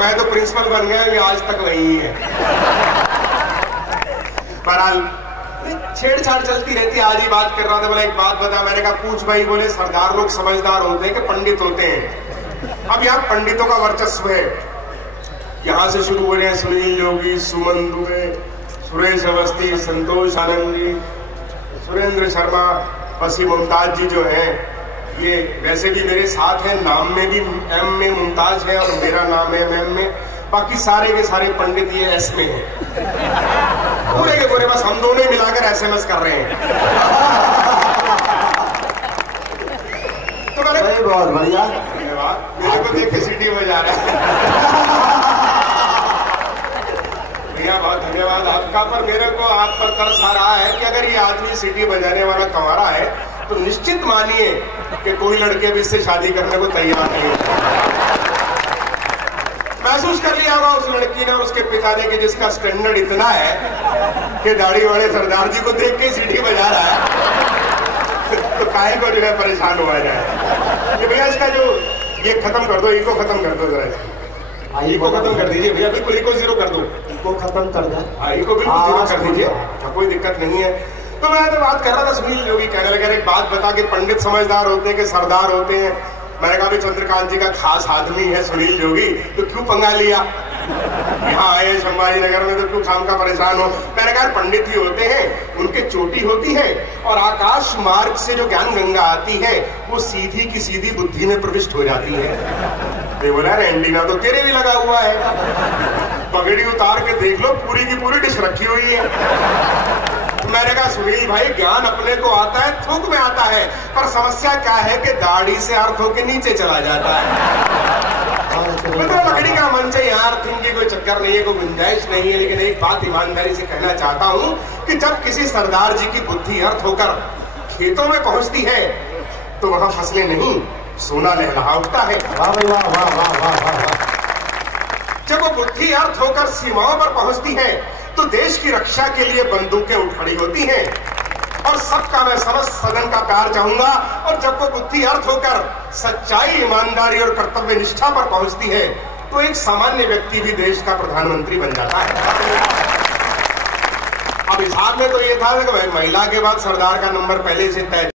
मैं तो प्रिंसिपल बन गया, ये आज तक वही है। बहरहाल छेड़छाड़ चलती रहती है। आज ही बात कर रहा था, बोला एक बात बता। मैंने कहा पूछ भाई। बोले सरदार लोग समझदार होते हैं कि पंडित होते हैं? अब यहाँ पंडितों का वर्चस्व है। यहाँ से शुरू हो रहे हैं सुनील जोगी, सुमन दुबे, सुरेश अवस्थी, संतोष आनंद जी, सुरेंद्र शर्मा, वसीम मुमताज जी जो हैं, ये वैसे भी मेरे साथ हैं। नाम में भी एम में मुमताज है और मेरा नाम है एम में। बाकी सारे के सारे पंडित ये एस में हैं। पूरे के पूरे बस हम दोनों ही मिलाकर SMS कर रहे हैं। तो मैंने बहुत बढ़िया, धन्यवाद। मेरे को देख के सीटी बजा रहा है। भैया बहुत धन्यवाद आपका। पर मेरे को आप पर तरस आ रहा है कि अगर ये आदमी सीटी बजाने वाला कंवारा है तो निश्चित मानिए कि कोई लड़के भी इससे शादी करने को तैयार नहीं है। महसूस कर लिया होगा उस लड़की ने, उसके पिता ने, कि जिसका स्टैंडर्ड इतना है कि दाढ़ी वाले सरदार जी को देख के सीटी बजा रहा है, तो काहे को जो है परेशान हुआ जाए। ये भैया इसका जो ये खत्म कर दो, इको खत्म कर दो जरा। इको खत्म कर दीजिए भैया, बिल्कुल इको 0 कर दो। इको खत्म कर दे। हाँ, इको बिल्कुल 0 कर दीजिए, कोई दिक्कत नहीं है। तो मैं तो बात कर रहा था, सुनील जोगी कहने लगे एक बात बता कि पंडित समझदार होते हैं कि सरदार होते हैं? मैंने कहा भी चंद्रकांत जी का खास आदमी है सुनील जोगी, तो क्यों पंगा लिया? यहाँ आए संभाजी नगर में तो क्यों खाम का परेशान हो? मैंने कहा पंडित ही होते हैं, उनके चोटी होती है और आकाश मार्ग से जो ज्ञान गंगा आती है वो सीधी की सीधी बुद्धि में प्रविष्ट हो जाती है। बोला एंटीना तो तेरे भी लगा हुआ है, पगड़ी उतार के देख लो, पूरी की पूरी डिश रखी हुई है। मैंने कहा सुनील भाई ज्ञान अपने को आता है, थूक में आता है, पर समस्या क्या है कि दाढ़ी से अर्थ होके नीचे चला जाता है। मतलब लकड़ी का मंच है, यहाँ अर्थिंग की कोई चक्कर नहीं है, कोई गुंजाइश नहीं है। लेकिन एक बात ईमानदारी से कहना चाहता हूँ कि जब किसी सरदार जी की बुद्धि अर्थ होकर खेतों में पहुंचती है तो वहां फसलें नहीं, सोना लहलहा उठता है। वाह भाई वाह वाह वाह वाह वाह। जब वो बुद्धि अर्थ होकर सीमाओं पर पहुंचती है तो देश की रक्षा के लिए बंदूकें उठ खड़ी होती हैं और सबका मैं समस्त सदन का प्यार चाहूंगा। और जब वो बुद्धि अर्थ होकर सच्चाई, ईमानदारी और कर्तव्य निष्ठा पर पहुंचती है तो एक सामान्य व्यक्ति भी देश का प्रधानमंत्री बन जाता है। अब हिसाब में तो ये था कि महिला के बाद सरदार का नंबर पहले से तय